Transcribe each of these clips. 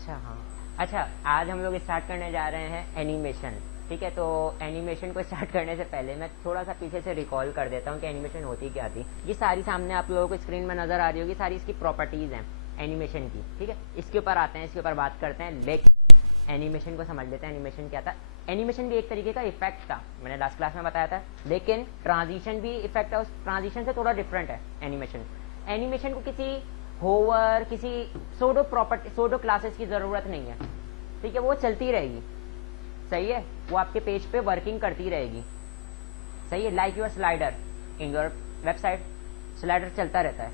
अच्छा हाँ, अच्छा आज हम लोग स्टार्ट करने जा रहे हैं एनिमेशन। ठीक है, तो एनिमेशन को स्टार्ट करने से पहले मैं थोड़ा सा पीछे से रिकॉल कर देता हूँ कि एनिमेशन होती क्या थी। ये सारी सामने आप लोगों को स्क्रीन में नजर आ रही होगी, सारी इसकी प्रॉपर्टीज हैं एनिमेशन की। ठीक है, इसके ऊपर आते हैं, इसके ऊपर बात करते हैं, लेकिन एनिमेशन को समझ लेते हैं। एनिमेशन क्या था? एनिमेशन भी एक तरीके का इफेक्ट था, मैंने लास्ट क्लास में बताया था, लेकिन ट्रांजिशन भी इफेक्ट है, उस ट्रांजिशन से थोड़ा डिफरेंट है एनिमेशन। एनिमेशन को किसी होवर, किसी सोडो प्रॉपर्टी, सोडो क्लासेस की जरूरत नहीं है। ठीक है, वो चलती रहेगी, सही है, वो आपके पेज पे वर्किंग करती रहेगी, सही है, like your slider in your website, slider चलता रहता है,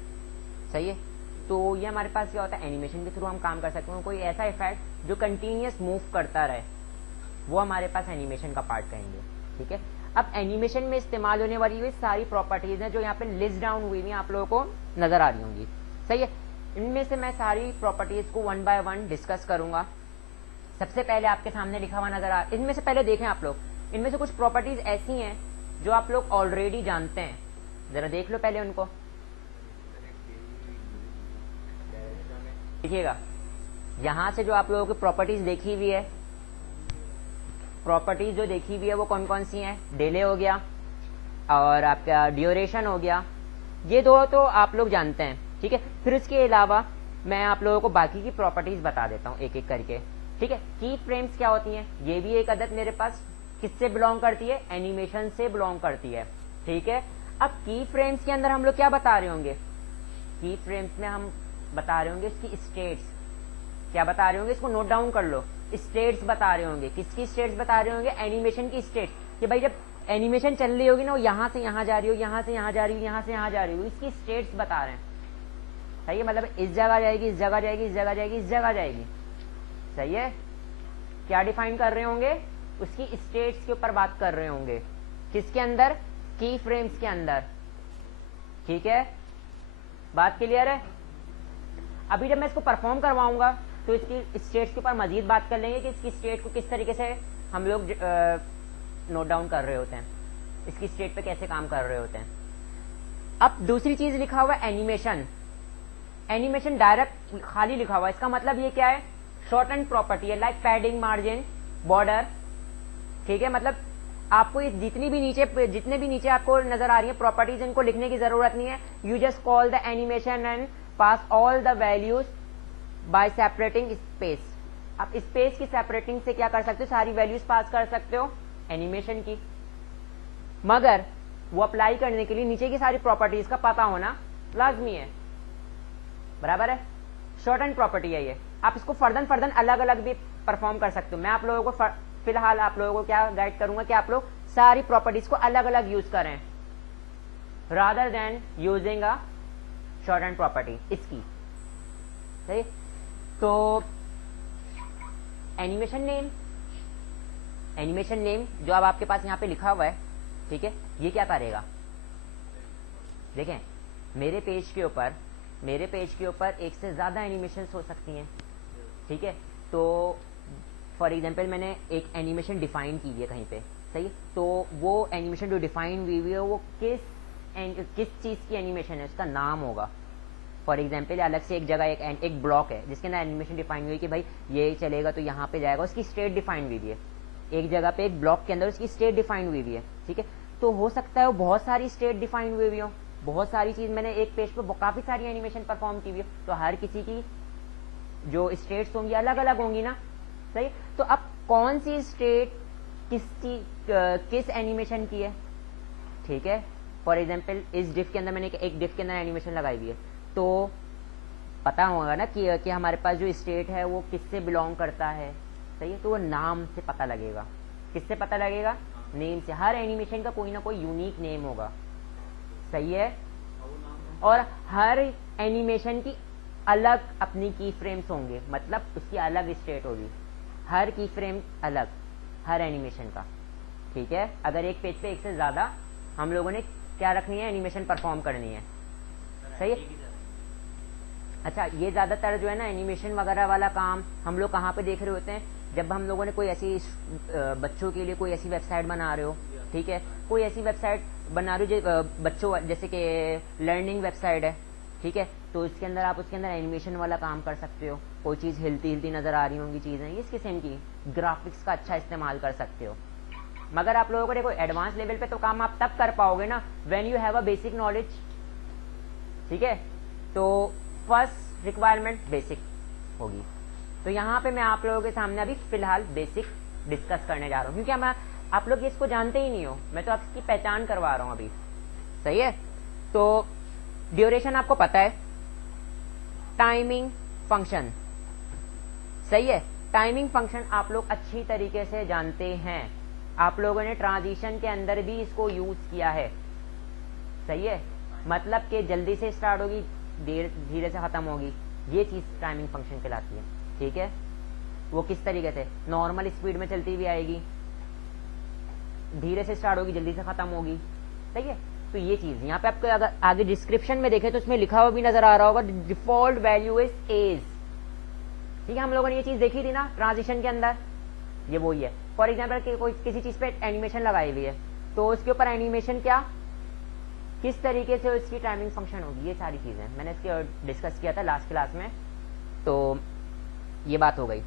सही है। तो ये हमारे पास क्या होता है, एनिमेशन के थ्रू हम काम कर सकते हैं। कोई ऐसा इफेक्ट जो कंटिन्यूस मूव करता रहे, वो हमारे पास एनिमेशन का पार्ट कहेंगे। ठीक है, अब एनिमेशन में इस्तेमाल होने वाली हुई सारी प्रॉपर्टीज हैं जो यहाँ पे लिस्ट डाउन हुई हुई आप लोगों को नजर आ रही होंगी, सही है। इनमें से मैं सारी प्रॉपर्टीज को वन बाय वन डिस्कस करूंगा। सबसे पहले आपके सामने लिखा हुआ नजर आ, इनमें से पहले देखें आप लोग, इनमें से कुछ प्रॉपर्टीज ऐसी हैं जो आप लोग ऑलरेडी जानते हैं, जरा देख लो पहले उनको। देखिएगा, यहां से जो आप लोगों की प्रॉपर्टीज देखी हुई है, प्रॉपर्टीज जो देखी हुई है वो कौन कौन सी हैं? डिले हो गया और आपका ड्यूरेशन हो गया, ये दो तो आप लोग जानते हैं। ठीक है, फिर इसके अलावा मैं आप लोगों को बाकी की प्रॉपर्टीज बता देता हूँ एक एक करके। ठीक है, की फ्रेम्स क्या होती हैं? ये भी एक आदत मेरे पास किससे बिलोंग करती है? एनिमेशन से बिलोंग करती है। ठीक है, अब की फ्रेम्स के अंदर हम लोग क्या बता रहे होंगे? की फ्रेम्स में हम बता रहे होंगे इसकी स्टेट्स। क्या बता रहे होंगे? इसको नोट डाउन कर लो, स्टेट्स बता रहे होंगे। किसकी स्टेट्स बता रहे होंगे? एनिमेशन की स्टेट्स, कि भाई जब एनिमेशन चल रही होगी ना, वो यहां से यहां जा रही हो, यहां से यहां जा रही हो, यहां से यहां जा रही हो, इसकी स्टेट्स बता रहे हैं, सही है। मतलब इस जगह जाएगी, इस जगह जाएगी, इस जगह जाएगी, इस जगह जाएगी, सही है। क्या डिफाइन कर रहे होंगे? उसकी स्टेट्स के ऊपर बात कर रहे होंगे, किसके अंदर? की फ्रेम्स के अंदर। ठीक है, बात क्लियर है? अभी जब मैं इसको परफॉर्म करवाऊंगा तो इसकी स्टेट्स के ऊपर मजीद बात कर लेंगे कि इसकी स्टेट को किस तरीके से हम लोग नोट डाउन कर रहे होते हैं, इसकी स्टेट पे कैसे काम कर रहे होते हैं। अब दूसरी चीज लिखा हुआ है एनिमेशन। एनिमेशन डायरेक्ट खाली लिखा हुआ है, इसका मतलब ये क्या है? शॉर्ट एंड प्रॉपर्टी है, लाइक पैडिंग, मार्जिन, बॉर्डर। ठीक है, मतलब आपको जितने भी नीचे आपको नजर आ रही है प्रॉपर्टीज, इनको लिखने की जरूरत नहीं है। You just call the animation and pass all the values bye separating space. आप स्पेस की सेपरेटिंग से क्या कर सकते हो? सारी वैल्यूज पास कर सकते हो एनिमेशन की, मगर वो अप्लाई करने के लिए नीचे की सारी प्रॉपर्टीज का पता होना लाजमी है, बराबर है। शॉर्ट एंड प्रॉपर्टी है ये, आप इसको फर्दन अलग अलग भी परफॉर्म कर सकते हो। मैं आप लोगों को फिलहाल आप लोगों को क्या गाइड करूंगा कि आप लोग सारी प्रॉपर्टीज को अलग अलग यूज करें, rather than using a short and property इसकी, सही। तो एनिमेशन नेम जो अब आपके पास यहाँ पे लिखा हुआ है, ठीक है, ये क्या करेगा? देखें, मेरे पेज के ऊपर एक से ज्यादा एनिमेशन हो सकती हैं। ठीक है, तो फॉर एग्जाम्पल मैंने एक एनिमेशन डिफाइन की है कहीं पे, सही है, तो वो एनिमेशन जो डिफाइन हुई है वो किस चीज की एनिमेशन है, उसका नाम होगा। फॉर एग्जाम्पल अलग से एक जगह एक ब्लॉक है जिसके अंदर एनिमेशन डिफाइन हुई है कि भाई ये चलेगा तो यहाँ पे जाएगा, उसकी स्टेट डिफाइन हुई है। एक जगह पे एक ब्लॉक के अंदर उसकी स्टेट डिफाइन हुई है। ठीक है, तो हो सकता है वो बहुत सारी स्टेट डिफाइन हुई हो, बहुत सारी चीज, मैंने एक पेज पे काफी सारी एनिमेशन परफॉर्म की हुई है, तो हर किसी की जो स्टेट्स होंगी अलग अलग होंगी ना, सही। तो अब कौन सी स्टेट किस एनिमेशन की है? ठीक है, फॉर एग्जाम्पल इस डिफ के अंदर मैंने एक डिफ के अंदर एनिमेशन लगाई हुई है, तो पता होगा ना कि हमारे पास जो स्टेट है वो किससे बिलोंग करता है, सही है। तो वो नाम से पता लगेगा, किससे पता लगेगा? नेम से। हर एनिमेशन का कोई ना कोई यूनिक नेम होगा, सही है, और हर एनिमेशन की अलग अपनी की फ्रेम्स होंगे, मतलब उसकी अलग स्टेट होगी, हर की फ्रेम अलग, हर एनिमेशन का। ठीक है, अगर एक पेज पे एक से ज्यादा हम लोगों ने क्या रखनी है, एनिमेशन परफॉर्म करनी है, सही है। अच्छा, ये ज्यादातर जो है ना एनिमेशन वगैरह वाला काम हम लोग कहाँ पे देख रहे होते हैं? जब हम लोगों ने कोई ऐसी बच्चों के लिए कोई ऐसी वेबसाइट बना रहे हो, ठीक है, कोई ऐसी वेबसाइट बना रहे हो बच्चों, जैसे कि लर्निंग वेबसाइट है, ठीक है। तो इसके अंदर आप उसके अंदर एनिमेशन वाला काम कर सकते हो, कोई चीज़ हिलती हिलती नज़र आ रही होंगी चीज़ें, इस किस्म की ग्राफिक्स का अच्छा इस्तेमाल कर सकते हो। मगर आप लोगों को देखो एडवांस लेवल पे तो काम आप तब कर पाओगे ना when you have a basic knowledge, ठीक है। तो फर्स्ट रिक्वायरमेंट बेसिक होगी। तो यहाँ पे मैं आप लोगों के सामने अभी फिलहाल बेसिक डिस्कस करने जा रहा हूँ, क्योंकि मैं आप लोग इसको जानते ही नहीं हो, मैं तो आपकी पहचान करवा रहा हूँ अभी, सही है। तो ड्यूरेशन आपको पता है, टाइमिंग फंक्शन, सही है। टाइमिंग फंक्शन आप लोग अच्छी तरीके से जानते हैं, आप लोगों ने ट्रांजिशन के अंदर भी इसको यूज किया है, सही है। मतलब कि जल्दी से स्टार्ट होगी, धीरे से खत्म होगी, ये चीज टाइमिंग फंक्शन कहलाती है, ठीक है। वो किस तरीके से, नॉर्मल स्पीड में चलती हुई आएगी, धीरे से स्टार्ट होगी, जल्दी से खत्म होगी, सही है। तो ये चीज यहाँ पे आपको अगर आगे डिस्क्रिप्शन में देखें तो उसमें लिखा हुआ भी नजर आ रहा होगा, डिफॉल्ट वैल्यू इज एज, ठीक है। हम लोगों ने ये चीज देखी थी ना ट्रांजिशन के अंदर, ये वही है। फॉर एग्जाम्पल कोई किसी चीज पे एनिमेशन लगाई हुई है, तो उसके ऊपर एनिमेशन क्या, किस तरीके से उसकी टाइमिंग फंक्शन होगी, ये सारी चीजें मैंने इसके डिस्कस किया था लास्ट क्लास में। तो ये बात हो गई।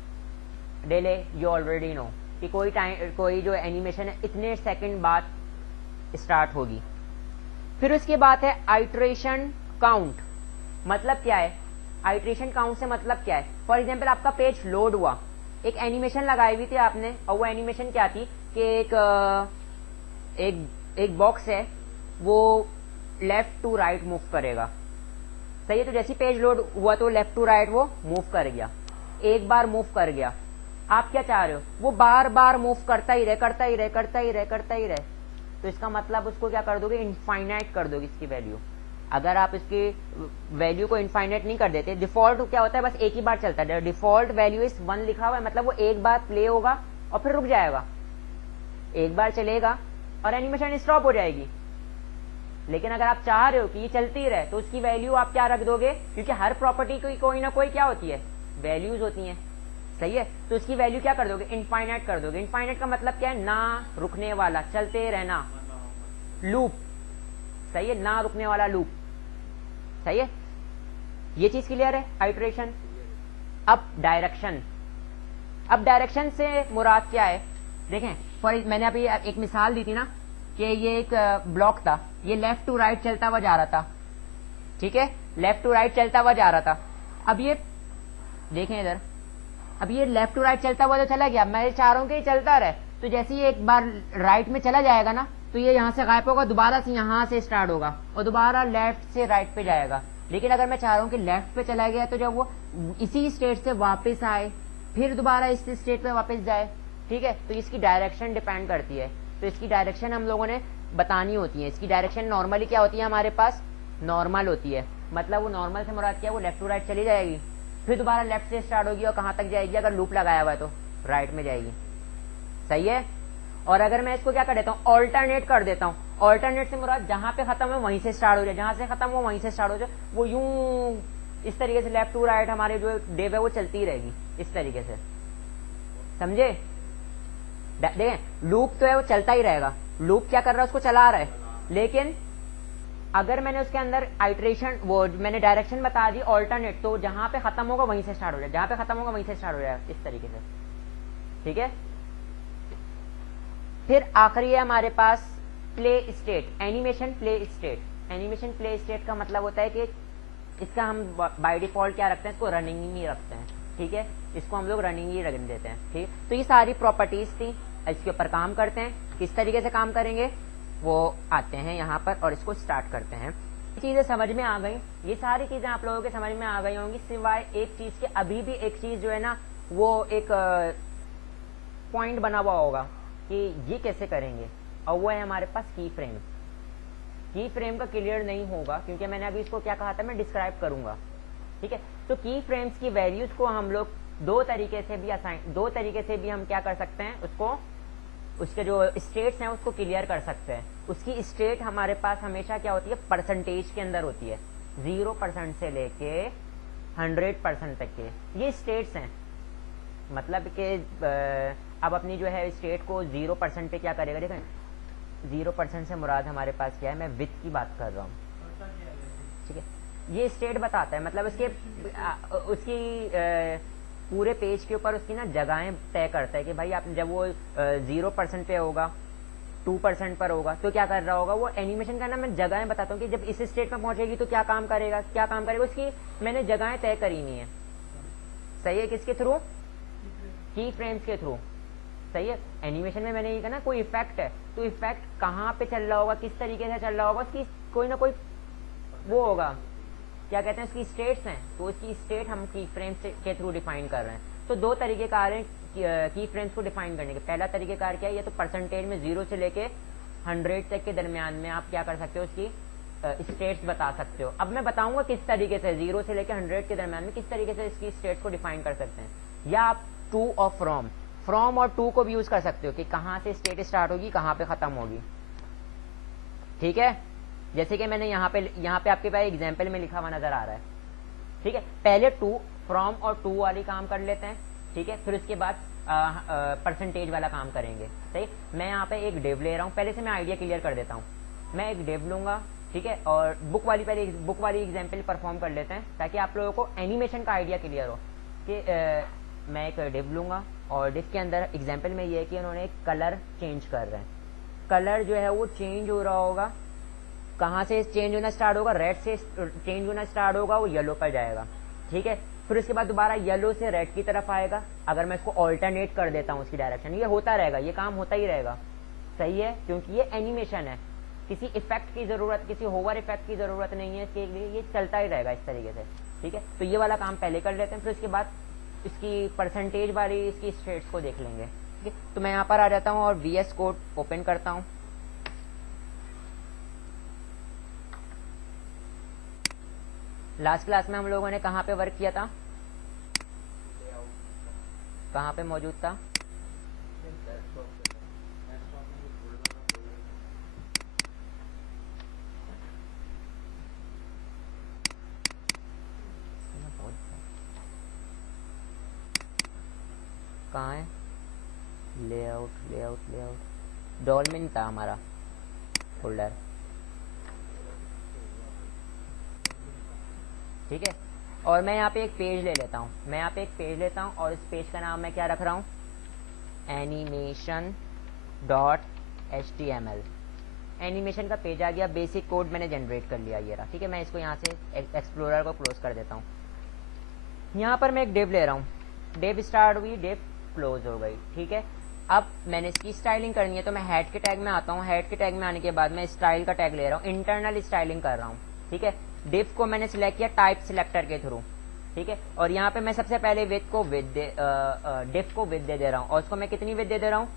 डिले यू ऑलरेडी नो कि कोई जो एनिमेशन है इतने सेकंड बाद स्टार्ट होगी। फिर उसके बाद है आइट्रेशन काउंट, मतलब क्या है, आइट्रेशन काउंट से मतलब क्या है। फॉर एग्जाम्पल आपका पेज लोड हुआ, एक एनिमेशन लगाई हुई थी आपने, और वो एनिमेशन क्या थी कि एक बॉक्स है, वो लेफ्ट टू राइट मूव करेगा, सही है। तो जैसे पेज लोड हुआ तो लेफ्ट टू राइट वो मूव कर गया, एक बार मूव कर गया। आप क्या चाह रहे हो, वो बार बार मूव करता ही रहे, करता ही रहे, करता ही रहे, करता ही रहे। तो इसका मतलब उसको क्या कर दोगे, इनफाइनाइट कर दोगे इसकी वैल्यू। अगर आप इसकी वैल्यू को इनफाइनाइट नहीं कर देते, डिफॉल्ट क्या होता है, बस एक ही बार चलता है, डिफॉल्ट वैल्यू इज 1 लिखा हुआ है, मतलब वो एक बार प्ले होगा और फिर रुक जाएगा, एक बार चलेगा और एनिमेशन स्टॉप हो जाएगी। लेकिन अगर आप चाह रहे हो कि ये चलती रहे, तो उसकी वैल्यू आप क्या रख दोगे, क्योंकि हर प्रॉपर्टी की कोई ना कोई क्या होती है, वैल्यूज होती हैं, सही है। तो उसकी वैल्यू क्या कर दोगे, इनफाइनाइट कर दोगे। इनफाइनाइट का मतलब क्या है, ना रुकने वाला, चलते रहना, लूप, सही है, ना रुकने वाला लूप, सही है। ये चीज क्लियर है, आइट्रेशन। अब डायरेक्शन, अब डायरेक्शन से मुराद क्या है, देखें मैंने अभी एक मिसाल दी थी ना कि ये एक ब्लॉक था, ये लेफ्ट टू राइट चलता हुआ जा रहा था, ठीक है, लेफ्ट टू राइट चलता हुआ जा रहा था। अब ये देखें इधर, अब ये लेफ्ट टू राइट चलता हुआ तो चला गया, मैं चाह रहा हूं कि ये चलता रहे। तो जैसे ही एक बार राइट में चला जाएगा ना, तो ये यहां से गायब होगा, दोबारा से यहां से स्टार्ट होगा और दोबारा लेफ्ट से राइट पे जाएगा। लेकिन अगर मैं चाह रहा हूं कि लेफ्ट पे चला गया, तो जब वो इसी स्टेट से वापस आए, फिर दोबारा इस स्टेट पे वापस जाए, ठीक है। तो इसकी डायरेक्शन डिपेंड करती है। तो इसकी डायरेक्शन हम लोगों ने बतानी होती है। इसकी डायरेक्शन नॉर्मली क्या होती है, हमारे पास नॉर्मल होती है, मतलब वो नॉर्मल से मुराद क्या है, वो लेफ्ट टू राइट चली जाएगी, फिर दोबारा लेफ्ट से स्टार्ट होगी और कहां तक जाएगी, अगर लूप लगाया हुआ है तो राइट में जाएगी, सही है। और अगर मैं इसको क्या कर देता हूँ, ऑल्टरनेट कर देता हूँ, ऑल्टरनेट से मुराद जहां पे खत्म है वहीं से स्टार्ट हो जाए, जहां से खत्म हो वहीं से स्टार्ट हो जाए, वो यूं इस तरीके से लेफ्ट टू राइट हमारे जो डेव है वो चलती रहेगी इस तरीके से, समझे। देखें लूप तो है वो चलता ही रहेगा, लूप क्या कर रहा है, उसको चला रहा है। लेकिन अगर मैंने उसके अंदर आइट्रेशन, वो मैंने डायरेक्शन बता दी ऑल्टरनेट, तो जहां पे खत्म होगा वहीं से स्टार्ट हो जाए, जहां पे खत्म होगा वहीं से स्टार्ट हो जाए, इस तरीके से, ठीक है। फिर आखिरी है हमारे पास play state, animation play state. Animation play state का मतलब होता है कि इसका हम बाय डिफॉल्ट क्या रखते हैं, इसको रनिंग ही रखते हैं, ठीक है, इसको हम लोग रनिंग ही रख देते हैं, ठीक। तो ये सारी प्रॉपर्टीज थी, इसके ऊपर काम करते हैं, किस तरीके से काम करेंगे वो आते हैं यहाँ पर और इसको स्टार्ट करते हैं। चीजें समझ में आ गई, ये सारी चीजें आप लोगों के समझ में आ गई होंगी, सिवाय एक चीज के। अभी भी एक चीज जो है ना, वो एक पॉइंट बना हुआ होगा कि ये कैसे करेंगे, और वो है हमारे पास की फ्रेम। की फ्रेम का क्लियर नहीं होगा क्योंकि मैंने अभी इसको क्या कहा था, मैं डिस्क्राइब करूंगा, ठीक है। तो की फ्रेम्स की वैल्यूज को हम लोग दो तरीके से भी हम क्या कर सकते हैं, उसको उसके जो स्टेट्स हैं उसको क्लियर कर सकते हैं। उसकी स्टेट हमारे पास हमेशा क्या होती है, परसेंटेज के अंदर होती है, 0% से लेके 100% तक के ये स्टेट्स हैं। मतलब कि अब अपनी जो है स्टेट को 0% पे क्या करेगा, देखें 0% से मुराद हमारे पास क्या है, मैं विथ की बात कर रहा हूँ, ठीक है। ये स्टेट बताता है, मतलब उसकी पूरे पेज के ऊपर उसकी ना जगहें तय करता है कि भाई आप जब वो 0% पे होगा, 2% पर होगा तो क्या कर रहा होगा वो। एनिमेशन का ना मैं जगहें बताता हूँ कि जब इस स्टेट में पहुंचेगी तो क्या काम करेगा, क्या काम करेगा, उसकी मैंने जगहें तय करी नहीं है। सही है, किसके थ्रू, की फ्रेम्स के थ्रू। सही है, एनिमेशन में मैंने ये कहा ना कोई इफेक्ट है तो इफेक्ट कहाँ पे चल रहा होगा, किस तरीके से चल रहा होगा, उसकी कोई ना कोई वो होगा, क्या कहते हैं उसकी स्टेट्स हैं, तो उसकी स्टेट हम की फ्रेम्स के थ्रू डिफाइन कर रहे हैं। तो दो तरीकेकार हैं की फ्रेम्स को डिफाइन करने के। पहला तरीकेकार क्या है, ये तो परसेंटेज में 0 से लेके 100 तक के दरमियान में आप क्या कर सकते हो, उसकी स्टेट्स बता सकते हो। अब मैं बताऊंगा किस तरीके से 0 से लेके 100 के दरमियान में किस तरीके से इसकी स्टेट्स को डिफाइन कर सकते हैं। या आप टू और फ्रॉम और टू को भी यूज कर सकते हो कि कहाँ से स्टेट स्टार्ट होगी कहाँ पे खत्म होगी। ठीक है, जैसे कि मैंने यहाँ पे आपके पास एग्जाम्पल में लिखा हुआ नजर आ रहा है। ठीक है, पहले फ्रॉम और टू वाली काम कर लेते हैं। ठीक है, फिर उसके बाद परसेंटेज वाला काम करेंगे। सही, मैं यहाँ पे एक डिव ले रहा हूँ, पहले से मैं आइडिया क्लियर कर देता हूँ। मैं एक डिव लूंगा, ठीक है, और बुक वाली एग्जाम्पल परफॉर्म कर लेते हैं ताकि आप लोगों को एनिमेशन का आइडिया क्लियर हो कि मैं एक डिव लूंगा और डिव के अंदर एग्जाम्पल में ये है कि उन्होंने एक कलर चेंज कर रहे हैं। कलर जो है वो चेंज हो रहा होगा, कहाँ से चेंज होना स्टार्ट होगा, रेड से चेंज होना स्टार्ट होगा, वो येलो पर जाएगा। ठीक है, फिर उसके बाद दोबारा येलो से रेड की तरफ आएगा। अगर मैं इसको ऑल्टरनेट कर देता हूँ उसकी डायरेक्शन, ये होता रहेगा, ये काम होता ही रहेगा। सही है, क्योंकि ये एनिमेशन है, किसी इफेक्ट की जरूरत, किसी होवर इफेक्ट की जरूरत नहीं है इसके लिए, ये चलता ही रहेगा इस तरीके से। ठीक है, तो ये वाला काम पहले कर लेते हैं, फिर उसके बाद इसकी परसेंटेज वाली इसकी स्टेट्स को देख लेंगे। ठीक है, तो मैं यहाँ पर आ जाता हूँ और VS कोड ओपन करता हूँ। लास्ट क्लास में हम लोगों ने कहाँ पे वर्क किया था, कहाँ पे मौजूद था, कहाँ है, लेआउट डॉल में नहीं था हमारा फोल्डर। ठीक है, और मैं यहाँ पे एक पेज ले लेता हूँ, और इस पेज का नाम मैं क्या रख रहा हूँ, animation.html। एनिमेशन का पेज आ गया, बेसिक कोड मैंने जनरेट कर लिया ये रहा। ठीक है, मैं इसको यहाँ से एक्सप्लोरर को क्लोज कर देता हूँ। यहाँ पर मैं एक डिव ले रहा हूँ, डिव स्टार्ट हुई, डिव क्लोज हो गई। ठीक है, अब मैंने इसकी स्टाइलिंग करनी है तो मैं हेड के टैग में आता हूँ। हेड के टैग में आने के बाद मैं स्टाइल का टैग ले रहा हूँ, इंटरनल स्टाइलिंग कर रहा हूँ। ठीक है, डिव को मैंने सिलेक्ट किया टाइप सिलेक्टर के थ्रू। ठीक है, और यहाँ पे मैं सबसे पहले डिव को विड्थ दे रहा हूँ, और उसको मैं कितनी विड्थ दे रहा हूँ,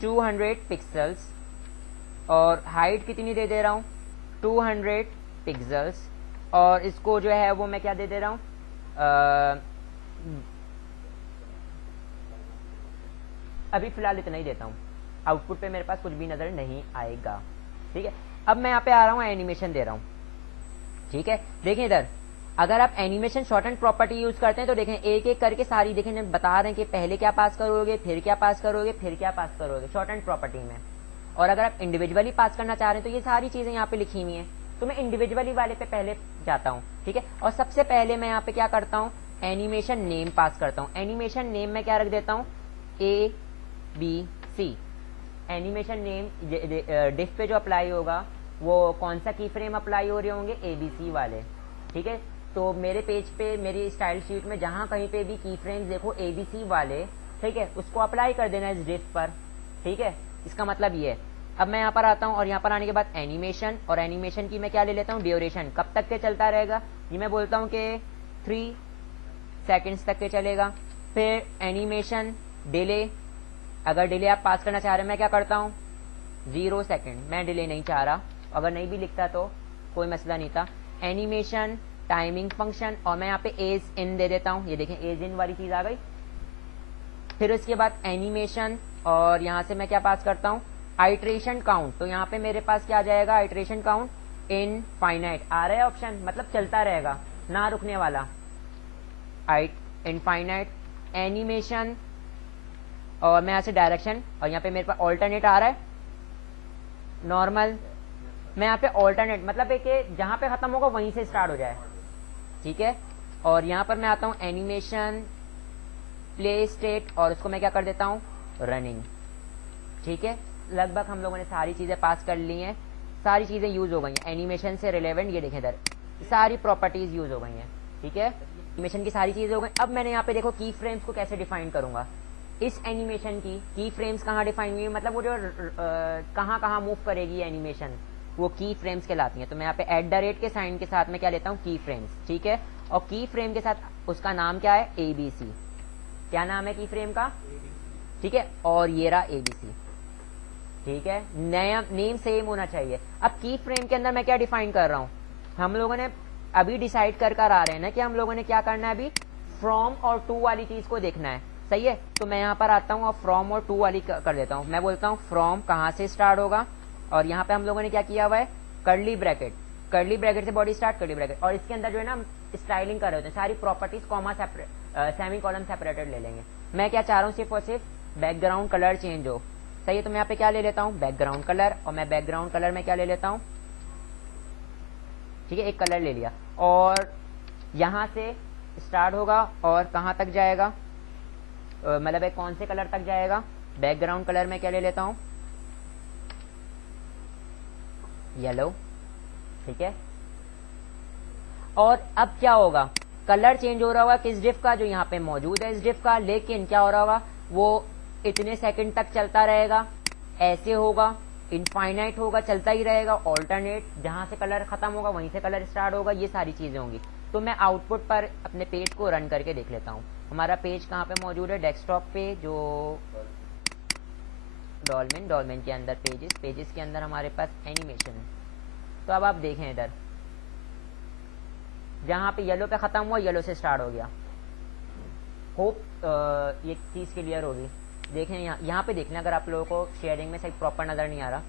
200 पिक्सल्स, और हाइट कितनी दे रहा हूँ, 200 पिक्सल्स, और इसको जो है वो मैं क्या दे रहा हूँ, अभी फिलहाल इतना ही देता हूँ, आउटपुट पे मेरे पास कुछ भी नजर नहीं आएगा। ठीक है, अब मैं यहाँ पे आ रहा हूँ, एनिमेशन दे रहा हूँ। ठीक है, देखें इधर, अगर आप animation short and property use करते हैं तो देखें एक एक करके सारी देखें बता रहे हैं कि पहले क्या पास करोगे, फिर क्या पास करोगे, फिर क्या पास करोगे शॉर्ट एंड प्रॉपर्टी में। और अगर आप इंडिविजुअली पास करना चाह रहे हैं तो ये सारी चीजें यहाँ पे लिखी हुई हैं, तो मैं इंडिविजुअली वाले पे पहले जाता हूँ। ठीक है, और सबसे पहले मैं यहाँ पे क्या करता हूँ, एनिमेशन नेम पास करता हूँ। एनिमेशन नेम में क्या रख देता हूँ, ABC। एनिमेशन नेम डिफ पे जो अप्लाई होगा वो कौन सा की फ्रेम अप्लाई हो रहे होंगे, ABC वाले। ठीक है, तो मेरे पेज पे, मेरी स्टाइल शीट में जहां कहीं पे भी की फ्रेम्स देखो ABC वाले, ठीक है, उसको अप्लाई कर देना इस डिफ पर। ठीक है, इसका मतलब ये है। अब मैं यहाँ पर आता हूँ और यहाँ पर आने के बाद एनिमेशन, और एनिमेशन की मैं क्या ले लेता हूँ, ड्यूरेशन, कब तक के चलता रहेगा, ये मैं बोलता हूँ कि 3 सेकेंड्स तक के चलेगा। फिर एनिमेशन डिले, अगर डिले आप पास करना चाह रहे हैं मैं क्या करता हूँ, 0 सेकेंड, मैं डिले नहीं चाह रहा, अगर नहीं भी लिखता तो कोई मसला नहीं था। एनिमेशन टाइमिंग फंक्शन, और मैं यहाँ पे एज इन दे देता हूँ, ये देखें एज इन वाली चीज आ गई। फिर उसके बाद एनिमेशन, और यहाँ से मैं क्या पास करता हूँ, आइट्रेशन काउंट, तो यहाँ पे मेरे पास क्या आ जाएगा, आइट्रेशन काउंट इनफाइनाइट आ रहा है ऑप्शन, मतलब चलता रहेगा ना रुकने वाला, इनफाइनाइट। एनिमेशन, और मैं यहाँ से डायरेक्शन, और यहाँ पे मेरे पास ऑल्टरनेट आ रहा है, नॉर्मल, मैं यहाँ पे ऑल्टरनेट मतलब है कि जहाँ पे खत्म होगा वहीं से स्टार्ट हो जाए, ठीक है। और यहाँ पर मैं आता हूँ एनिमेशन प्ले स्टेट और उसको मैं क्या कर देता हूँ रनिंग, ठीक है। लगभग हम लोगों ने सारी चीज़ें पास कर ली हैं, सारी चीज़ें यूज़ हो गई हैं एनिमेशन से रिलेवेंट। ये देखें इधर सारी प्रॉपर्टीज़ यूज़ हो गई हैं, ठीक है। एनिमेशन की सारी चीज़ें हो गई। अब मैंने यहाँ पे देखो की फ्रेम्स को कैसे डिफाइन करूँगा। इस एनिमेशन की फ्रेम्स कहाँ डिफाइन हुई है, मतलब वो जो कहाँ कहाँ मूव करेगी एनिमेशन, वो की फ्रेम्स कहलाती हैं। तो मैं यहाँ पे @ के साइन के साथ में क्या लेता हूँ की फ्रेम्स, ठीक है। और की फ्रेम के साथ उसका नाम क्या है ABC। क्या नाम है की फ्रेम का, ठीक है। और ये रहा ABC, ठीक है। नया नेम सेम होना चाहिए। अब की फ्रेम के अंदर मैं क्या डिफाइन कर रहा हूँ, हम लोगों ने अभी डिसाइड कर आ रहे हैं ना कि हम लोगों ने क्या करना है, अभी फ्रॉम और टू वाली चीज को देखना है, सही है। तो मैं यहाँ पर आता हूँ और फ्रॉम और टू वाली कर देता हूँ। मैं बोलता हूँ फ्रॉम कहाँ से स्टार्ट होगा, और यहाँ पे हम लोगों ने क्या किया हुआ है कर्ली ब्रैकेट से बॉडी स्टार्ट कर्ली ब्रैकेट, और इसके अंदर जो है ना स्टाइलिंग कर रहे होते हैं सारी properties comma semi column separated ले लेंगे। मैं क्या चाह रहा हूँ सिर्फ और सिर्फ बैकग्राउंड कलर चेंज हो, सही है। तो मैं यहाँ पे क्या ले लेता हूँ बैकग्राउंड कलर, और मैं बैकग्राउंड कलर में क्या ले लेता हूँ, ठीक है, एक कलर ले लिया। और यहाँ से स्टार्ट होगा और कहाँ तक जाएगा, मतलब कौन से कलर तक जाएगा, बैकग्राउंड कलर में क्या ले लेता हूँ येलो, ठीक है। और अब क्या होगा, कलर चेंज हो रहा होगा किस डिफ का, जो यहाँ पे मौजूद है इस डिफ का, लेकिन क्या हो रहा होगा वो इतने सेकंड तक चलता रहेगा, ऐसे होगा, इनफाइनाइट होगा, चलता ही रहेगा, ऑल्टरनेट, जहां से कलर खत्म होगा वहीं से कलर स्टार्ट होगा, ये सारी चीजें होंगी। तो मैं आउटपुट पर अपने पेज को रन करके देख लेता हूँ। हमारा पेज कहाँ पे मौजूद है, डेस्कटॉप पे, जो डॉलमेन के अंदर पेजेस के अंदर हमारे पास एनिमेशन है। तो अब आप देखें इधर जहां पे येलो पे खत्म हुआ येलो से स्टार्ट हो गया। होप ये चीज क्लियर होगी। देखें यहाँ पे देखना, अगर आप लोगों को शेयरिंग में सही प्रॉपर नजर नहीं आ रहा,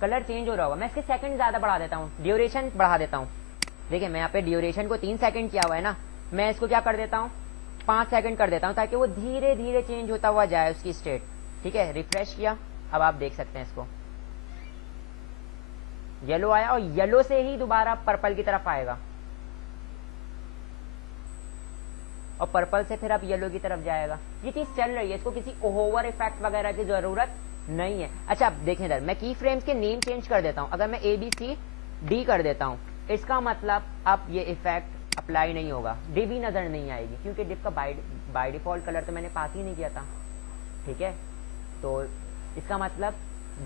कलर चेंज हो रहा होगा। मैं इसके सेकंड ज्यादा बढ़ा देता हूँ, ड्यूरेशन बढ़ा देता हूँ। देखिए मैं यहाँ पे ड्यूरेशन को 3 सेकंड किया हुआ है ना, मैं इसको क्या कर देता हूँ 5 सेकंड कर देता हूँ, ताकि वो धीरे धीरे चेंज होता हुआ जाए उसकी स्टेट, ठीक है। रिफ्रेश किया, अब आप देख सकते हैं इसको, येलो आया और येलो से ही दोबारा पर्पल की तरफ आएगा, और पर्पल से फिर अब येलो की तरफ जाएगा। ये चीज चल रही है, इसको किसी ओवर इफेक्ट वगैरह की जरूरत नहीं है। अच्छा अब देखें इधर, मैं की फ्रेम्स के नेम चेंज कर देता हूं। अगर मैं ABCD कर देता हूं, इसका मतलब अब ये इफेक्ट अप्लाई नहीं होगा, डिव भी नजर नहीं आएगी, क्योंकि डिव का बाय डिफॉल्ट कलर तो मैंने पास ही नहीं किया था, ठीक है। तो इसका मतलब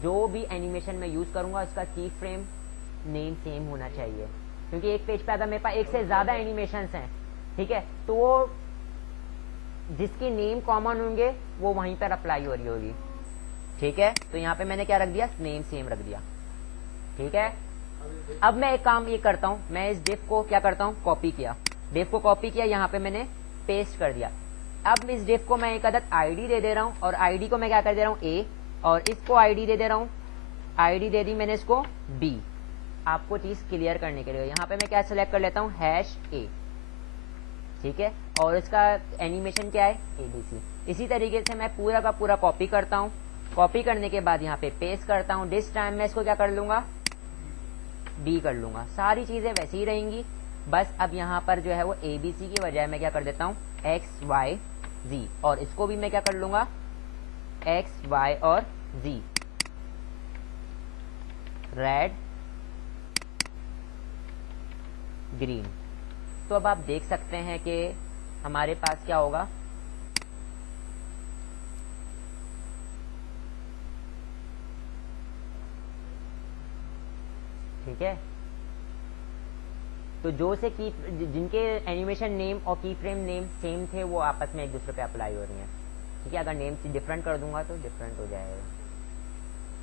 जो भी एनिमेशन में यूज करूंगा उसका की फ्रेम नेम सेम होना चाहिए, क्योंकि एक पेज पे अगर मेरे पास एक से ज्यादा एनिमेशन हैं, ठीक है, तो वो जिसके नेम कॉमन होंगे वो वहीं पर अप्लाई हो रही होगी, ठीक है। तो यहाँ पे मैंने क्या रख दिया, नेम सेम रख दिया, ठीक है। अब मैं एक काम ये करता हूँ, मैं इस डिफ को क्या करता हूँ कॉपी किया, डिफ को कॉपी किया, यहाँ पे मैंने पेस्ट कर दिया। अब इस डिफ को मैं एक अदद आईडी दे दे रहा हूँ, और आईडी को मैं क्या कर दे रहा हूँ A, और इसको आईडी दे दे रहा हूँ, आईडी दे दी मैंने इसको B। आपको चीज क्लियर करने के लिए यहाँ पे मैं क्या सिलेक्ट कर लेता हूँ #A, ठीक है। और इसका एनिमेशन क्या है ABC। इसी तरीके से मैं पूरा का पूरा कॉपी करता हूँ, कॉपी करने के बाद यहाँ पे पेस्ट करता हूँ, दिस टाइम मैं इसको क्या कर लूंगा B कर लूंगा, सारी चीजें वैसी ही रहेंगी। बस अब यहाँ पर जो है वो ABC की बजाय मैं क्या कर देता हूँ X Y Z, और इसको भी मैं क्या कर लूंगा X Y और Z, रेड ग्रीन। तो अब आप देख सकते हैं कि हमारे पास क्या होगा, ठीक है। तो जो से की जिनके एनिमेशन नेम और की फ्रेम नेम सेम थे वो आपस में एक दूसरे पे अप्लाई हो रही हैं, ठीक है। अगर नेम डिफरेंट कर दूंगा तो डिफरेंट हो जाएगा,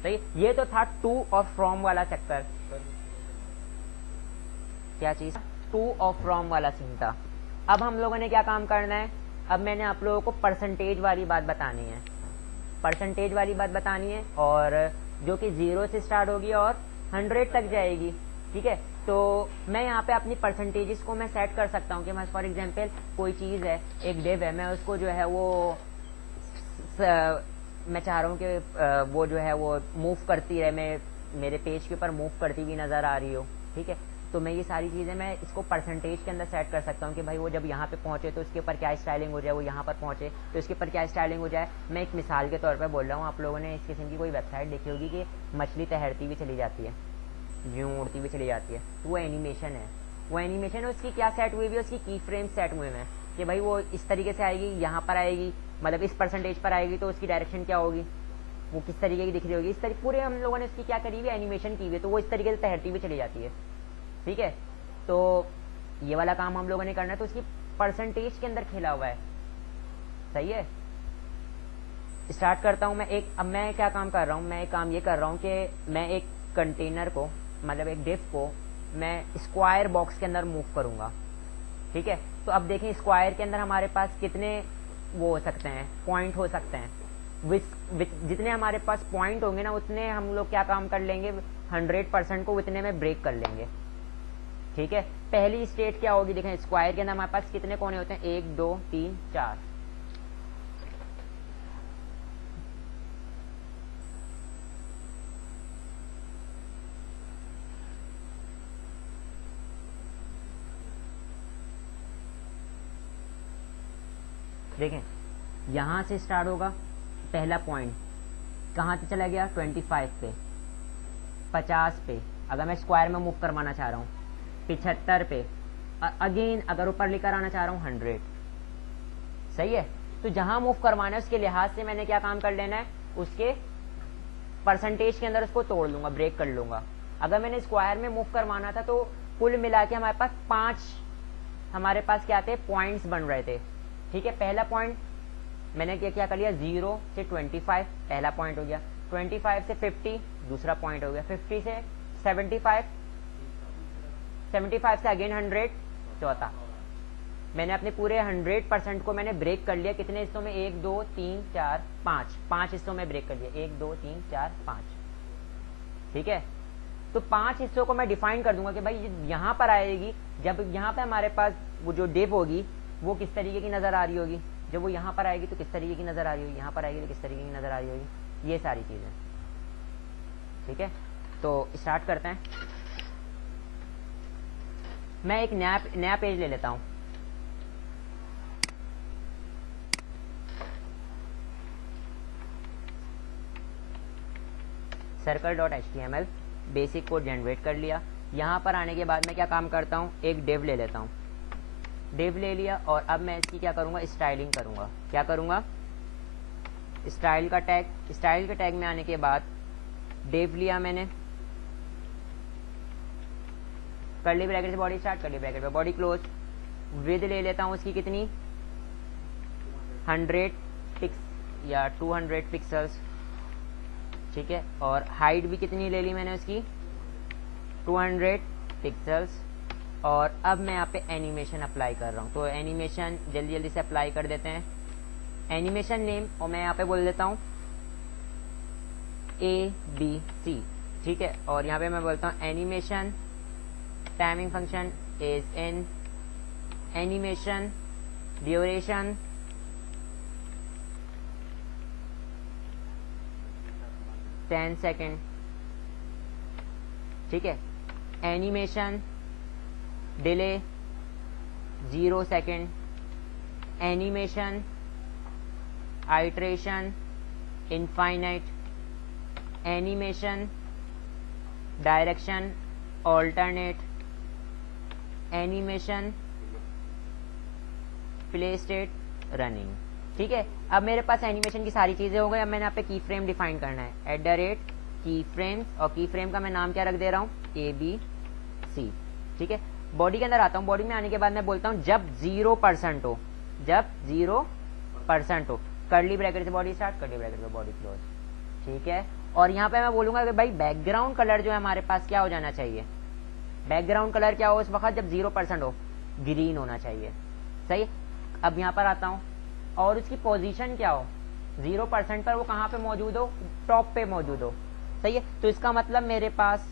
सही। ये तो था टू और फ्रॉम वाला चक्कर, क्या चीज, टू और फ्रॉम वाला सीन था। अब हम लोगों ने क्या काम करना है, अब मैंने आप लोगों को परसेंटेज वाली बात बतानी है, परसेंटेज वाली बात बतानी है, और जो कि 0 से स्टार्ट होगी और 100 तक जाएगी, ठीक है। तो मैं यहाँ पे अपनी परसेंटेजेस को मैं सेट कर सकता हूँ कि मैं फॉर एग्जांपल कोई चीज़ है, एक डिव है, मैं उसको जो है वो मैं चाह रहा हूँ कि वो जो है वो मूव करती रहे, मैं मेरे पेज के ऊपर मूव करती हुई नज़र आ रही हो, ठीक है। तो मैं ये सारी चीज़ें मैं इसको परसेंटेज के अंदर सेट कर सकता हूँ कि भाई वो जब यहाँ पे पहुँचे तो उसके ऊपर क्या स्टाइलिंग हो जाए, वो यहाँ पर पहुँचे तो उसके ऊपर क्या स्टाइलिंग हो जाए। मैं एक मिसाल के तौर पर बोल रहा हूँ, आप लोगों ने इस किस्म की कोई वेबसाइट देखी होगी कि मछली तैरती हुई चली जाती है, यूँ उड़ती हुई चली जाती है, तो वो एनिमेशन है। वो एनिमेशन है, उसकी क्या सेट हुई हुई है, उसकी की फ्रेम सेट हुए हैं कि भाई वो इस तरीके से आएगी, यहाँ पर आएगी, मतलब इस परसेंटेज पर आएगी तो उसकी डायरेक्शन क्या होगी, वो किस तरीके की दिख रही होगी, इस तरीके पूरे हम लोगों ने उसकी क्या करी हुई एनिमेशन की हुई है, तो वो इस तरीके से तैरती हुई चली जाती है, ठीक है। तो ये वाला काम हम लोगों ने करना है, तो उसकी परसेंटेज के अंदर खेला हुआ है, सही है। स्टार्ट करता हूँ मैं अब मैं क्या काम कर रहा हूँ, मैं एक काम ये कर रहा हूँ कि मैं एक कंटेनर को, मतलब एक डिव को मैं स्क्वायर बॉक्स के अंदर मूव करूँगा, ठीक है। तो अब देखें स्क्वायर के अंदर हमारे पास कितने वो हो सकते हैं, पॉइंट हो सकते हैं। जितने हमारे पास पॉइंट होंगे ना, उतने हम लोग क्या काम कर लेंगे, 100% को उतने में ब्रेक कर लेंगे, ठीक है। पहली स्टेट क्या होगी, देखें स्क्वायर के अंदर हमारे पास कितने कोने होते हैं, 1 2 3 4, देखें यहां से स्टार्ट होगा, पहला पॉइंट कहाँ से चला गया, 25 पे, 50 पे, अगर मैं स्क्वायर में मूव करवाना चाह रहा हूँ 75 पे, अगेन अगर ऊपर लेकर आना चाह रहा हूँ 100, सही है। तो जहां मूव करवाना है उसके लिहाज से मैंने क्या काम कर लेना है, उसके परसेंटेज के अंदर उसको तोड़ लूंगा, ब्रेक कर लूंगा। अगर मैंने स्क्वायर में मूव करवाना था तो कुल मिला के हमारे पास 5 हमारे पास क्या थे, पॉइंट्स बन रहे थे, ठीक है। पहला पॉइंट मैंने क्या कर लिया, 0 से 25 पहला पॉइंट हो गया, 25 से 50 दूसरा पॉइंट हो गया, 50 से 75, 75 से अगेन 100 चौथा। मैंने अपने पूरे 100% को मैंने ब्रेक कर लिया, कितने हिस्सों में, 1 2 3 4 5 हिस्सों में ब्रेक कर लिया, 1 2 3 4 5, ठीक है। तो 5 हिस्सों को मैं डिफाइन कर दूंगा कि भाई यहाँ पर आएगी, जब यहाँ पे हमारे पास वो जो डिव होगी वो किस तरीके की नजर आ रही होगी, जब वो यहाँ पर आएगी तो किस तरीके की नजर आ रही होगी, यहाँ पर आएगी तो किस तरीके की नजर आ रही होगी, ये सारी चीजें, ठीक है। तो स्टार्ट करते हैं। मैं एक नया पेज ले लेता हूं, circle.html, बेसिक कोड जनरेट कर लिया। यहां पर आने के बाद मैं क्या काम करता हूं, एक डिव ले लेता हूं, डिव ले लिया और अब मैं इसकी क्या करूंगा, स्टाइलिंग करूंगा। क्या करूंगा, स्टाइल का टैग, स्टाइल के टैग में आने के बाद डिव लिया मैंने, कर्ली ब्रैकेट से बॉडी स्टार्ट, कर्ली ब्रैकेट पे बॉडी क्लोज, विड्थ ले लेता हूं उसकी कितनी, 100 पिक्स या 200 पिक्सल्स, ठीक है। और हाइट भी कितनी ले ली मैंने उसकी, 200 पिक्सल्स। और अब मैं यहाँ पे एनिमेशन अप्लाई कर रहा हूँ, तो एनिमेशन जल्दी जल्दी से अप्लाई कर देते हैं। एनिमेशन नेम और मैं यहाँ पे बोल देता हूँ ABC, ठीक है। और यहाँ पे मैं बोलता हूँ animation timing function is in, animation duration 10 second, ठीक है। Animation delay 0 second, animation iteration infinite, animation direction alternate, animation play state running, ठीक है। अब मेरे पास एनिमेशन की सारी चीजें हो गई। अब मैंने यहाँ पे की फ्रेम डिफाइन करना है, @की फ्रेम, और की फ्रेम का मैं नाम क्या रख दे रहा हूँ, ABC, ठीक है। बॉडी के अंदर आता हूँ, बॉडी में आने के बाद मैं बोलता हूँ जब 0% हो, जब 0% हो, कर्ली ब्रैकेट से बॉडी स्टार्ट, कर्ली ब्रैकेट से बॉडी क्लोज, ठीक है। और यहाँ पे मैं बोलूंगा कि भाई बैकग्राउंड कलर जो है हमारे पास क्या हो जाना चाहिए, बैकग्राउंड कलर क्या हो उस वक्त जब 0% हो, ग्रीन होना चाहिए, सही। अब यहाँ पर आता हूँ और उसकी पोजीशन क्या हो, 0% पर वो कहाँ पे मौजूद हो, टॉप पे मौजूद हो, सही है। तो इसका मतलब मेरे पास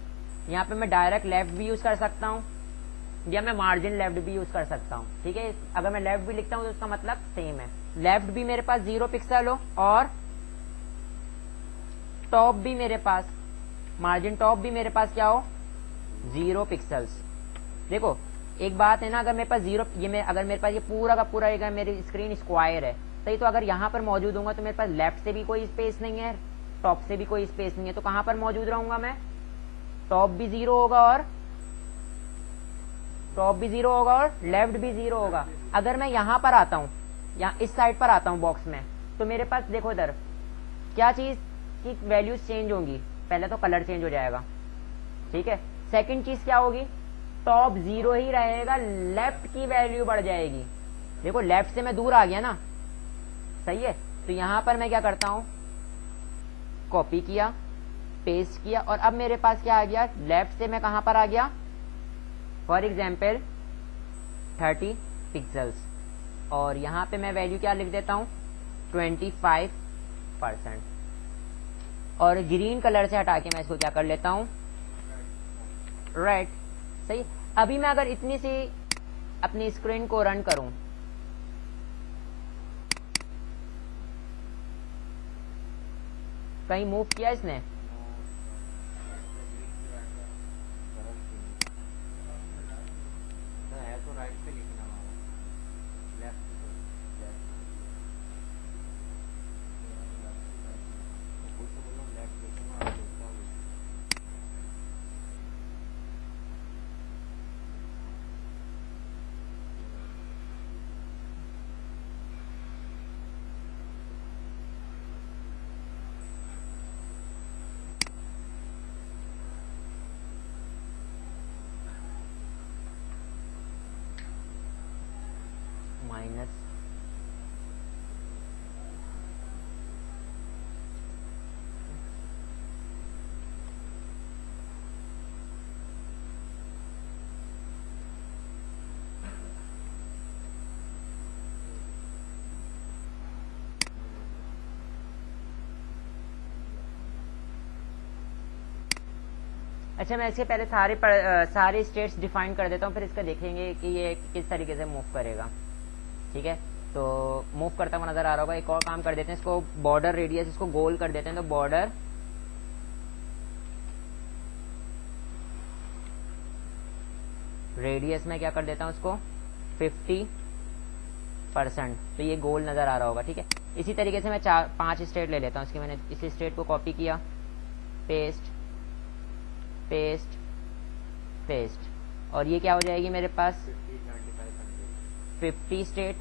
यहाँ पे मैं डायरेक्ट लेफ्ट भी यूज कर सकता हूँ या मैं मार्जिन लेफ्ट भी यूज कर सकता हूँ, ठीक है। अगर मैं लेफ्ट भी लिखता हूँ तो उसका मतलब सेम है, लेफ्ट भी मेरे पास 0 पिक्सल हो और टॉप भी मेरे पास, मार्जिन टॉप भी मेरे पास क्या हो, 0 पिक्सल्स। देखो एक बात है ना, अगर मेरे पास 0, अगर मेरे पास ये पूरा का पूरा एक मेरी स्क्रीन स्क्वायर है सही, तो अगर यहाँ पर मौजूद होगा तो मेरे पास लेफ्ट से भी कोई स्पेस नहीं है, टॉप से भी कोई स्पेस नहीं है, तो कहाँ पर मौजूद रहूंगा मैं, टॉप भी 0 होगा और लेफ्ट भी 0 होगा। अगर मैं यहाँ पर आता हूँ, यहाँ इस साइड पर आता हूँ बॉक्स में, तो मेरे पास देखो इधर क्या चीज की वैल्यूज चेंज होंगी, पहले तो कलर चेंज हो जाएगा, ठीक है। सेकंड चीज क्या होगी, टॉप 0 ही रहेगा, लेफ्ट की वैल्यू बढ़ जाएगी। देखो लेफ्ट से मैं दूर आ गया ना, सही है। तो यहां पर मैं क्या करता हूं, कॉपी किया, पेस्ट किया, और अब मेरे पास क्या आ गया, लेफ्ट से मैं कहां पर आ गया, फॉर एग्जाम्पल 30 पिक्सल्स, और यहां पे मैं वैल्यू क्या लिख देता हूं, 25%, और ग्रीन कलर से हटा के मैं इसको क्या कर लेता हूं, रेड, सही। अभी मैं अगर इतनी सी अपनी स्क्रीन को रन करूं, कहीं मूव किया इसने, माइनस, अच्छा मैं इसके पहले सारे स्टेट्स डिफाइन कर देता हूँ, फिर इसका देखेंगे कि ये किस तरीके से मूव करेगा, ठीक है। तो मूव करता हुआ नजर आ रहा होगा। एक और काम कर देते हैं, इसको बॉर्डर रेडियस इसको गोल कर देते हैं, तो बॉर्डर रेडियस में क्या कर देता हूँ उसको 50%, तो ये गोल नजर आ रहा होगा, ठीक है। इसी तरीके से मैं 5 स्टेट ले लेता हूँ इसकी, मैंने इसी स्टेट को कॉपी किया, पेस्ट पेस्ट पेस्ट, और ये क्या हो जाएगी मेरे पास 50 स्टेट,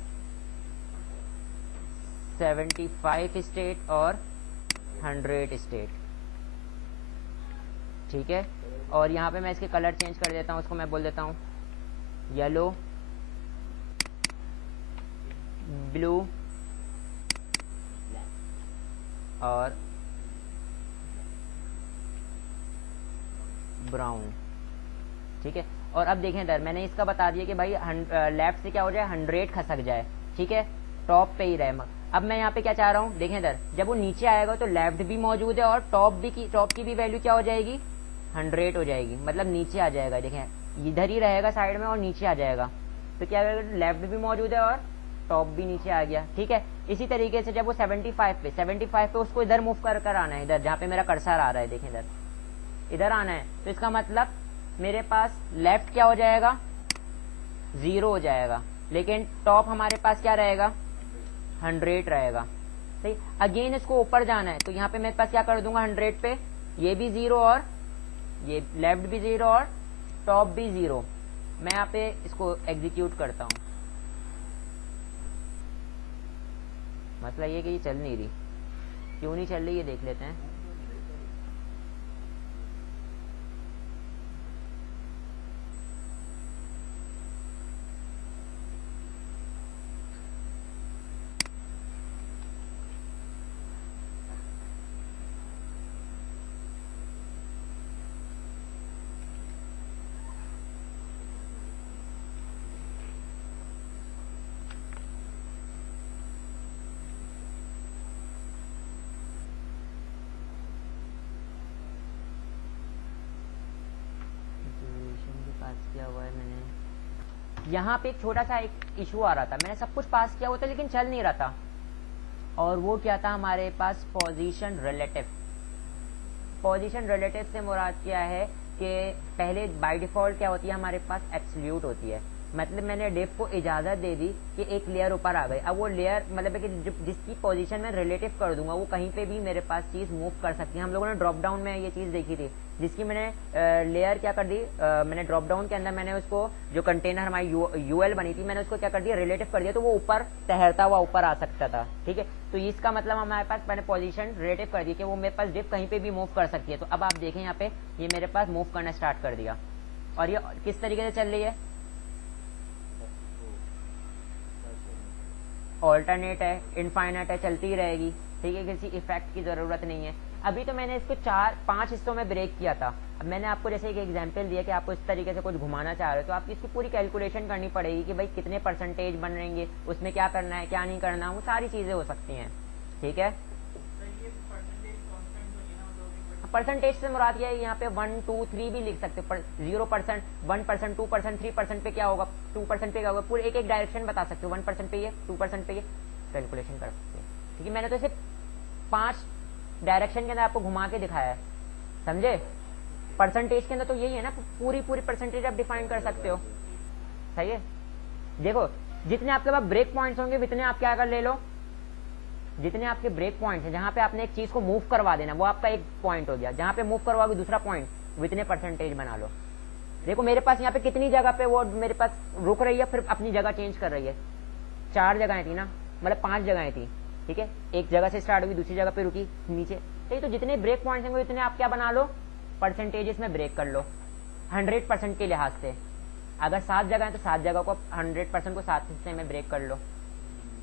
75 स्टेट और 100 स्टेट, ठीक है। और यहाँ पे मैं इसके कलर चेंज कर देता हूँ, उसको मैं बोल देता हूँ येलो, ब्लू और ब्राउन, ठीक है। और अब देखें इधर मैंने इसका बता दिया कि भाई लेफ्ट से क्या हो जाए 100 खसक जाए, ठीक है, टॉप पे ही रहे। अब मैं यहाँ पे क्या चाह रहा हूँ, देखें इधर जब वो नीचे आएगा तो लेफ्ट भी मौजूद है और टॉप की भी वैल्यू क्या हो जाएगी 100 हो जाएगी, मतलब नीचे आ जाएगा। देखें इधर ही रहेगा साइड में और नीचे आ जाएगा, तो क्या होगा लेफ्ट भी मौजूद है और टॉप भी नीचे आ गया, ठीक है। इसी तरीके से जब वो 75 पे उसको इधर मूव कर आना है, इधर जहाँ पे मेरा कर्सर आ रहा है, देखें इधर आना है, तो इसका मतलब मेरे पास लेफ्ट क्या हो जाएगा 0 हो जाएगा, लेकिन टॉप हमारे पास क्या रहेगा 100 रहेगा, सही। अगेन इसको ऊपर जाना है, तो यहाँ पे मेरे पास क्या कर दूंगा 100 पे, ये भी 0 और ये लेफ्ट भी 0 और टॉप भी 0। मैं यहाँ पे इसको एग्जीक्यूट करता हूँ, मतलब ये कि ये चल नहीं रही, क्यों नहीं चल रही ये देख लेते हैं। किया हुआ है मैंने, यहाँ पे एक छोटा सा एक इशू आ रहा था, मैंने सब कुछ पास किया हुआ था लेकिन चल नहीं रहा था, और वो क्या था हमारे पास पोजीशन रिलेटिव, पोजीशन रिलेटिव से मुराद क्या है कि पहले बाय डिफॉल्ट क्या होती है, हमारे पास एब्सोल्यूट होती है। मतलब मैंने डिफ को इजाज़त दे दी कि एक लेयर ऊपर आ गई। अब वो लेयर मतलब है कि जिसकी पोजीशन मैं रिलेटिव कर दूंगा वो कहीं पे भी मेरे पास चीज़ मूव कर सकती है। हम लोगों ने ड्रॉप डाउन में ये चीज़ देखी थी, जिसकी मैंने लेयर क्या कर दी, मैंने ड्रॉप डाउन के अंदर मैंने उसको जो कंटेनर हमारी यूएल बनी थी मैंने उसको क्या कर दिया, रिलेटिव कर दिया, तो वो ऊपर तैरता हुआ ऊपर आ सकता था। ठीक है, तो इसका मतलब हमारे पास मैंने पोजीशन रिलेटिव कर दी कि वो मेरे पास डिफ कहीं पे भी मूव कर सकती है। तो अब आप देखें यहाँ पे ये मेरे पास मूव करना स्टार्ट कर दिया, और ये किस तरीके से चल रही है, ऑल्टरनेट है, इनफाइनाइट है, चलती ही रहेगी। ठीक है, किसी इफेक्ट की ज़रूरत नहीं है। अभी तो मैंने इसको 4-5 हिस्सों में ब्रेक किया था। अब मैंने आपको जैसे एक एग्जांपल दिया कि आपको इस तरीके से कुछ घुमाना चाह रहे हो, तो आपकी इसकी पूरी कैलकुलेशन करनी पड़ेगी कि भाई कितने परसेंटेज बन रहेंगे, उसमें क्या करना है क्या नहीं करना, वो सारी चीज़ें हो सकती हैं। ठीक है, परसेंटेज से मुराद ये है, यहाँ पे 1 2 3 भी लिख सकते हो, 0%, 1%, 2%, 3% पे क्या होगा, 2% पे क्या होगा, पूरे एक एक डायरेक्शन बता सकते हो, 1% पे ये, 2% पे ये कैलकुलेशन कर सकते हैं। ठीक है, मैंने तो इसे 5 डायरेक्शन के अंदर आपको घुमा के दिखाया है, समझे। परसेंटेज के अंदर तो यही है ना, पूरी परसेंटेज आप डिफाइन कर सकते हो। सही है, देखो जितने आपके पास ब्रेक पॉइंट्स होंगे उतने आप क्या कर ले लो, जितने आपके ब्रेक पॉइंट्स हैं जहां पे आपने एक चीज को मूव करवा देना वो आपका एक पॉइंट हो गया, जहां पे मूव करवाओगे दूसरा पॉइंट, वो इतने परसेंटेज बना लो। देखो मेरे पास यहाँ पे कितनी जगह पे वो मेरे पास रुक रही है, फिर अपनी जगह चेंज कर रही है। 4 जगहें थी ना, मतलब 5 जगहें थी। ठीक है, एक जगह से स्टार्ट हुई, दूसरी जगह पे रुकी नीचे। ठीक है, तो जितने ब्रेक पॉइंट्स होंगे उतने आप क्या बना लो, परसेंटेजेस में ब्रेक कर लो 100% के लिहाज से। अगर 7 जगह है तो 7 जगह को 100% को 7 हिस्से में ब्रेक कर लो।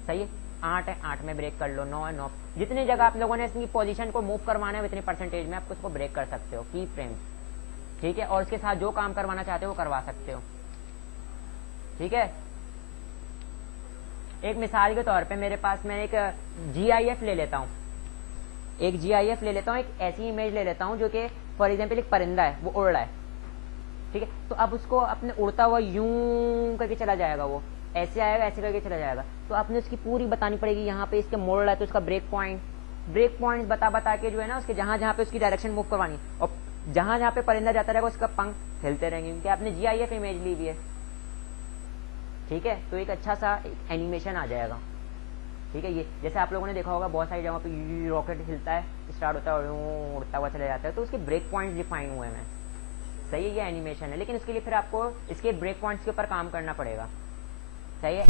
सही है, 8 है 8 में ब्रेक कर लो, 9 है 9। जितनी जगह आप लोगों ने इसकी पोजीशन को मूव करवाना है उतने परसेंटेज में आप उसको ब्रेक कर सकते हो, की फ्रेम्स। ठीक है, और उसके साथ जो काम करवाना चाहते हो वो करवा सकते हो। ठीक है, एक मिसाल के तौर पे मेरे पास मैं एक GIF ले लेता हूँ, एक GIF ले लेता हूँ, एक ऐसी इमेज ले लेता हूँ जो कि फॉर एग्जाम्पल एक परिंदा है वो उड़ रहा है। ठीक है, तो अब उसको अपने उड़ता हुआ यूं करके चला जाएगा, वो ऐसे आएगा ऐसे करके चला जाएगा, तो आपने उसकी पूरी बतानी पड़ेगी। यहाँ पे इसके मोड़ रहा है तो उसका ब्रेक पॉइंट बता के जो है ना उसके जहां जहां पे उसकी डायरेक्शन मूव करवानी, और जहां जहां पे परिंदा जाता रहेगा उसका पंख हिलते रहेंगे, क्योंकि आपने GIF इमेज ली हुई है। ठीक है, तो एक अच्छा सा एक एनिमेशन आ जाएगा। ठीक है, ये जैसे आप लोगों ने देखा होगा बहुत सारी जगहों पे रॉकेट हिलता है, स्टार्ट होता है और उड़ता हुआ चला जाता है, तो उसके ब्रेक पॉइंट्स डिफाइन हुए हैं। सही है, ये एनिमेशन है, लेकिन इसके लिए फिर आपको इसके ब्रेक पॉइंट्स के ऊपर काम करना पड़ेगा। सही है।